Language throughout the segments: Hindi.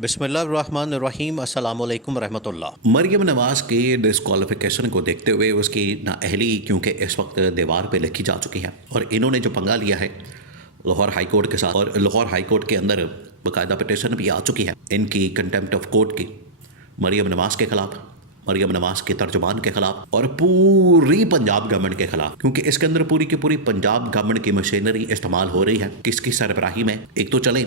बिस्मिल्लाहिर्रहमानिर्रहीम अस्सलामु अलैकुम रहमतुल्लाह। मरियम नवाज़ के डिस्क्वालिफिकेशन को देखते हुए उसकी नाअहली क्योंकि इस वक्त दीवार पे लिखी जा चुकी है और इन्होंने जो पंगा लिया है लाहौर हाई कोर्ट के साथ, और लाहौर हाई कोर्ट के अंदर बाकायदा पिटिशन भी आ चुकी है इनकी कंटेम्प्ट ऑफ कोर्ट की, मरियम नवाज़ के ख़िलाफ़, मरियम नवाज़ के तर्जुमान के ख़िलाफ़ और पूरी पंजाब गवर्नमेंट के ख़िलाफ़, क्योंकि इसके अंदर पूरी की पूरी पंजाब गवर्नमेंट की मशीनरी इस्तेमाल हो रही है। किसकी सरबराही में? एक तो चलें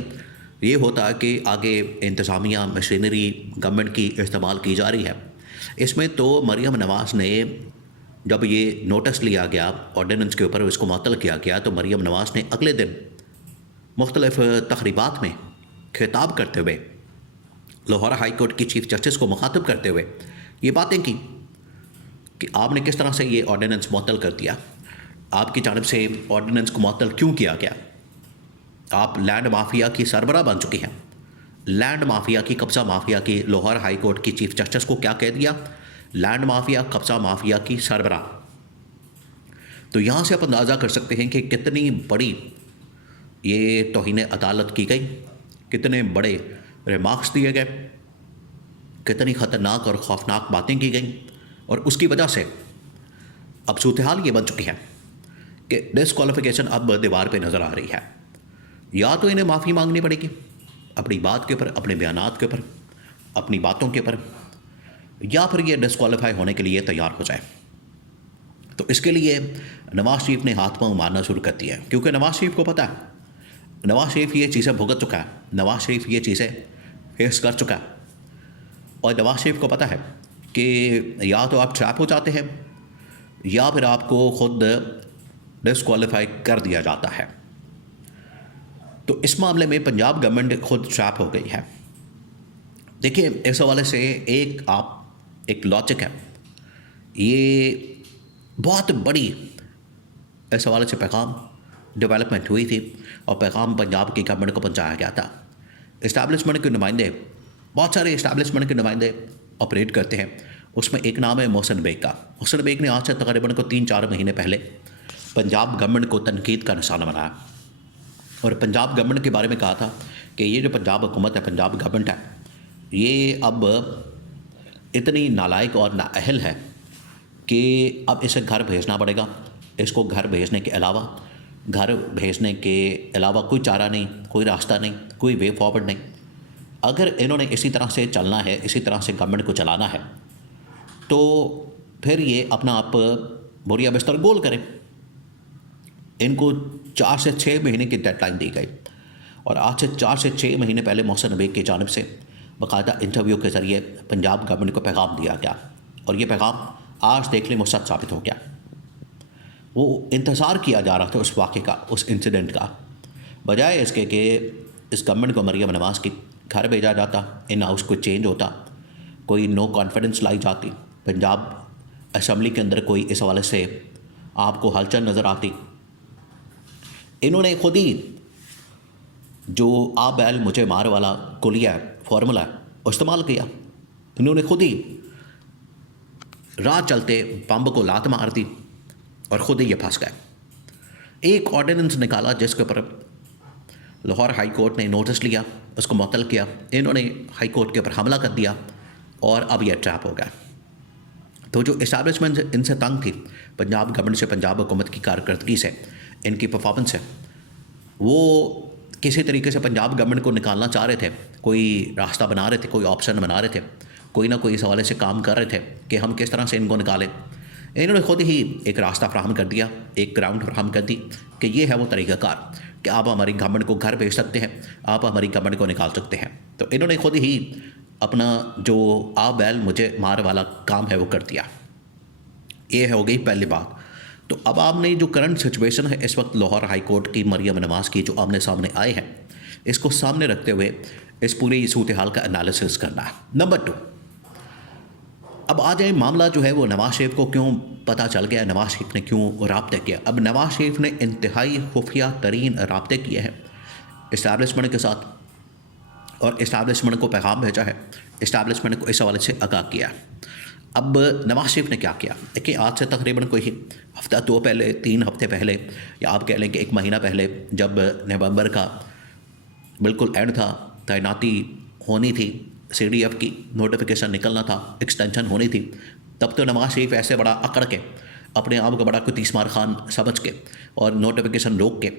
ये होता है कि आगे इंतज़ामिया मशीनरी गवर्नमेंट की इस्तेमाल की जा रही है। इसमें तो मरियम नवाज़ ने जब ये नोटिस लिया गया ऑर्डिनेंस के ऊपर, इसको मुअत्तल किया गया, तो मरियम नवाज़ ने अगले दिन मुख्तलिफ तकरीबात में खिताब करते हुए लाहौर हाई कोर्ट की चीफ जस्टिस को मुखातिब करते हुए ये बातें की कि आपने किस तरह से ये ऑर्डिनेंस मुअत्तल कर दिया, आपकी जानिब से ऑर्डिनेंस को मुअत्तल क्यों किया गया, आप लैंड माफिया की सरबरा बन चुकी हैं, लैंड माफिया की, कब्ज़ा माफिया की। लाहौर हाई कोर्ट की चीफ जस्टिस को क्या कह दिया? लैंड माफिया, कब्ज़ा माफिया की सरबरा। तो यहाँ से आप अंदाज़ा कर सकते हैं कि कितनी बड़ी ये तौहीन अदालत की गई, कितने बड़े रिमार्क्स दिए गए, कितनी ख़तरनाक और खौफनाक बातें की गई, और उसकी वजह से अब सूरत हाल ये बन चुकी है कि डिस्क्वालिफिकेशन अब दीवार पे नज़र आ रही है। या तो इन्हें माफ़ी मांगनी पड़ेगी अपनी बात के ऊपर, अपने बयानात के ऊपर, अपनी बातों के ऊपर, या फिर ये डिस्क्वालीफाई होने के लिए तैयार हो जाए। तो इसके लिए नवाज़ शरीफ ने हाथ पांव मारना शुरू कर दिया है, क्योंकि नवाज़ शरीफ को पता है, नवाज़ शरीफ ये चीज़ें भुगत चुका है, नवाज़ शरीफ ये चीज़ें फेस कर चुका है, और नवाज़ शरीफ को पता है कि या तो आप ट्रैप हो जाते हैं या फिर आपको खुद डिस्क्वालीफाई कर दिया जाता है। तो इस मामले में पंजाब गवर्नमेंट खुद ट्रैप हो गई है। देखिए, इस हवाले से एक लॉजिक है, ये बहुत बड़ी इस हवाले से पैगाम डेवलपमेंट हुई थी और पैगाम पंजाब की गवर्नमेंट को पहुंचाया गया था। इस्टेब्लिशमेंट के नुमाइंदे, बहुत सारे इस्टेब्लिशमेंट के नुमाइंदे ऑपरेट करते हैं, उसमें एक नाम है मोहसिन बेग का। मोहसिन बेग ने आज से तकरीबन को 3-4 महीने पहले पंजाब गवर्नमेंट को तनकीद का निशाना बनाया और पंजाब गवर्नमेंट के बारे में कहा था कि ये जो पंजाब हुकूमत है, पंजाब गवर्नमेंट है, ये अब इतनी नालायक और नाअहल है कि अब इसे घर भेजना पड़ेगा। इसको घर भेजने के अलावा कोई चारा नहीं, कोई रास्ता नहीं, कोई वे फॉरवर्ड नहीं। अगर इन्होंने इसी तरह से चलना है, इसी तरह से गवर्नमेंट को चलाना है, तो फिर ये अपना आप बोरिया बिस्तर गोल करें। इनको 4 से 6 महीने की डेडलाइन दी गई और आज से 4 से 6 महीने पहले मोहसिन बेग की जानिब से बाकायदा इंटरव्यू के ज़रिए पंजाब गवर्नमेंट को पैगाम दिया गया, और ये पैगाम आज देख लें मुसद साबित हो गया। वो इंतज़ार किया जा रहा था उस वाक़े का, उस इंसिडेंट का, बजाय इसके कि इस गवर्नमेंट को मरियम नवाज़ के घर भेजा जाता, इन हाउस को चेंज होता, कोई नो कॉन्फिडेंस लाई जाती, पंजाब असम्बली के अंदर कोई इस हवाले से आपको हलचल नज़र आती। इन्होंने खुद ही जो आ बैल मुझे मार वाला कुलिया फार्मूला इस्तेमाल किया। इन्होंने खुद ही राह चलते बम को लात मार दी और ख़ुद ही ये फंस गए। एक ऑर्डिनेंस निकाला जिसके ऊपर लाहौर हाई कोर्ट ने नोटिस लिया, उसको मुअत्तल किया, इन्होंने हाई कोर्ट के ऊपर हमला कर दिया और अब यह ट्रैप हो गया। तो जो इस्टेब्लिशमेंट इनसे तंग थी, पंजाब गवर्नमेंट से, पंजाब हुकूमत की कारकर्दगी से, इनकी परफॉर्मेंस से, वो किसी तरीके से पंजाब गवर्नमेंट को निकालना चाह रहे थे, कोई रास्ता बना रहे थे, कोई ऑप्शन बना रहे थे, कोई ना कोई इस हवाले से काम कर रहे थे कि हम किस तरह से इनको निकालें। इन्होंने खुद ही एक रास्ता फ्राहम कर दिया, एक ग्राउंड फ्राहम कर दी कि ये है वो तरीक़ाकार कि आप हमारी गवर्नमेंट को घर भेज सकते हैं, आप हमारी गवर्नमेंट को निकाल सकते हैं। तो इन्होंने खुद ही अपना जो आ बैल मुझे मार वाला काम है वो कर दिया। ये हो गई पहली बात। तो अब आपने जो करंट सिचुएशन है इस वक्त लाहौर हाई कोर्ट की मरियम नवाज़ की जो आमने सामने आए हैं, इसको सामने रखते हुए इस पूरी सूरत हाल का एनालिसिस करना है। नंबर 2, अब आ जाए मामला जो है वो नवाज़ शरीफ को क्यों पता चल गया, नवाज़ शरीफ ने क्यों राब्ते किया। अब नवाज़ शरीफ ने इंतहाई खुफिया तरीन राब्ते किए हैं इस्टेब्लिशमेंट के साथ और इस्टेब्लिशमेंट को पैगाम भेजा है, इस्टेब्लिशमेंट को इस हवाले से आगाह किया। अब नवाज़ शरीफ ने क्या किया? देखिए, आज से तकरीबन कोई हफ्ता 2 पहले, 3 हफ्ते पहले, या आप कह लें कि 1 महीना पहले, जब नवंबर का बिल्कुल एंड था, तैनाती होनी थी, CDF की नोटिफिकेशन निकलना था, एक्सटेंशन होनी थी, तब तो नवाज शरीफ ऐसे बड़ा अकड़ के, अपने आप को बड़ा कोई तीसमार खान समझ के और नोटिफिकेशन रोक के,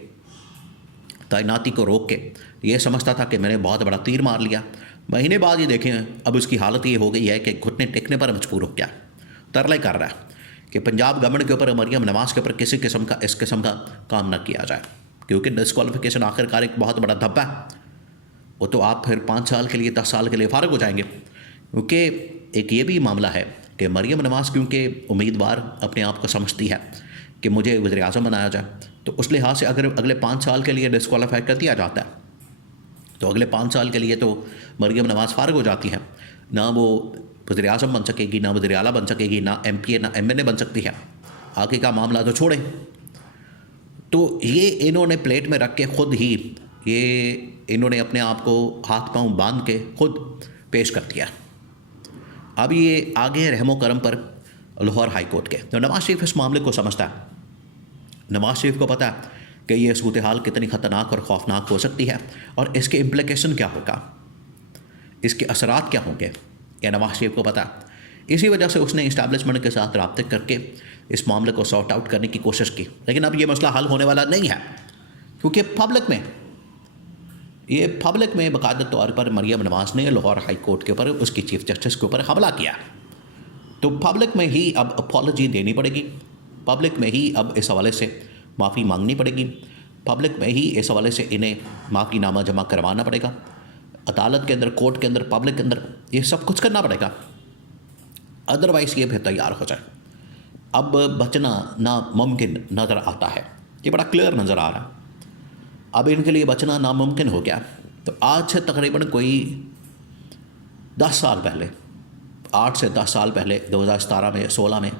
तैनाती को रोक के ये समझता था कि मैंने बहुत बड़ा तीर मार लिया। महीने बाद ये देखें अब उसकी हालत ये हो गई है कि घुटने टेकने पर मजबूर हो गया, तरले कर रहा है कि पंजाब गवर्नमेंट के ऊपर, मरियम नवाज के ऊपर किसी किस्म का इस किस्म का काम ना किया जाए, क्योंकि डिस्क्वालिफिकेशन आखिरकार एक बहुत बड़ा धब्बा है। वो तो आप फिर 5 साल के लिए 10 साल के लिए फारग हो जाएंगे, क्योंकि एक ये भी मामला है कि मरियम नवाज क्योंकि उम्मीदवार अपने आप को समझती है कि मुझे वज़ीर आज़म बनाया जाए, तो उस लिहाज से अगर अगले 5 साल के लिए डिस्क्वालीफाई कर दिया जाता है तो अगले 5 साल के लिए तो मरियम नवाज फारग हो जाती है, ना वो वज़ीर आज़म बन सकेगी, ना वज़ीर आला बन सकेगी, ना MPA ना MNA बन सकती है। आगे का मामला तो छोड़ें। तो ये इन्होंने प्लेट में रख के खुद ही इन्होंने अपने आप को हाथ पांव बांध के खुद पेश कर दिया। अब ये आगे रहमो करम पर लाहौर हाई कोर्ट के, तो नवाज शरीफ इस मामले को समझता है। नवाज शरीफ को पता है कि ये सूरत हाल कितनी ख़तरनाक और खौफनाक हो सकती है और इसके इम्प्लिकेशन क्या होगा, इसके असरात क्या होंगे, यह नवाज शरीफ को पता है। इसी वजह से उसने इस्टेब्लिशमेंट के साथ रब्ते करके इस मामले को सॉर्ट आउट करने की कोशिश की। लेकिन अब ये मसला हल होने वाला नहीं है, क्योंकि पब्लिक में बाकायदा तौर पर मरियम नवाज ने लाहौर हाई कोर्ट के ऊपर, उसकी चीफ जस्टिस के ऊपर हमला किया। तो पब्लिक में ही अब अपॉलॉजी देनी पड़ेगी, पब्लिक में ही अब इस हवाले से माफ़ी मांगनी पड़ेगी, पब्लिक में ही इस हवाले से इन्हें माफ़ीनामा जमा करवाना पड़ेगा, अदालत के अंदर, कोर्ट के अंदर, पब्लिक के अंदर ये सब कुछ करना पड़ेगा, अदरवाइज़ ये फिर तैयार हो जाए। अब बचना नामुमकिन नज़र आता है, ये बड़ा क्लियर नज़र आ रहा है। अब इनके लिए बचना नामुमकिन हो गया। तो आज से तकरीबन कोई 10 साल पहले, 8 से 10 साल पहले 2017 में 16 में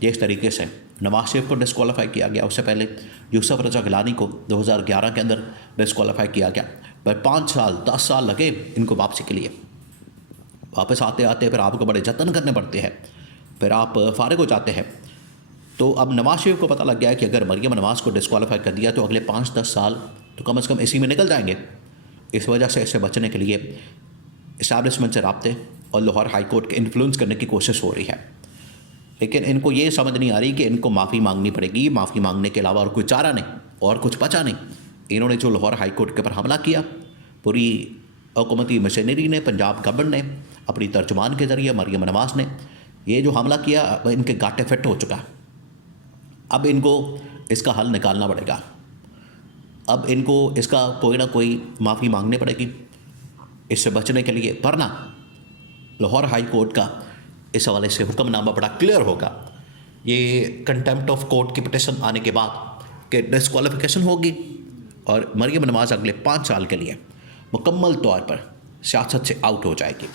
जिस तरीके से नवाज शरीफ को डिस्क्वालीफाई किया गया, उससे पहले यूसुफ रजा गिलानी को 2011 के अंदर डिस्क्वालीफाई किया गया, पर 5 साल 10 साल लगे इनको वापसी के लिए। वापस आते आते फिर आपको बड़े जतन करने पड़ते हैं, फिर आप फारिग हो जाते हैं। तो अब नवाज शरीफ को पता लग गया है कि अगर मरियम नवाज को डिस्क्वालीफाई कर दिया तो अगले 5-10 साल तो कम से कम इसी में निकल जाएंगे। इस वजह से इससे बचने के लिए इस्टेब्लिशमेंट से रब्ते और लाहौर हाई कोर्ट के इन्फ्लुएंस करने की कोशिश हो रही है। लेकिन इनको ये समझ नहीं आ रही कि इनको माफ़ी मांगनी पड़ेगी, माफ़ी मांगने के अलावा और कोई चारा नहीं और कुछ बचा नहीं। इन्होंने जो लाहौर हाई कोर्ट के ऊपर हमला किया, पूरी हुकूमती मशीनरी ने, पंजाब गवर्नमेंट ने अपनी तर्जुमान के ज़रिए, मरियम नवाज ने ये जो हमला किया, इनके गाटे फिट हो चुका। अब इनको इसका हल निकालना पड़ेगा, अब इनको इसका कोई ना कोई माफ़ी मांगनी पड़ेगी इससे बचने के लिए, वरना लाहौर हाई कोर्ट का इस हवाले से हुक्मनामा बड़ा क्लियर होगा। ये कंटेम्प्ट ऑफ कोर्ट की पिटिशन आने के बाद कि डिस्क्वालिफिकेशन होगी और मरियम नवाज अगले 5 साल के लिए मुकम्मल तौर पर सियासत से आउट हो जाएगी।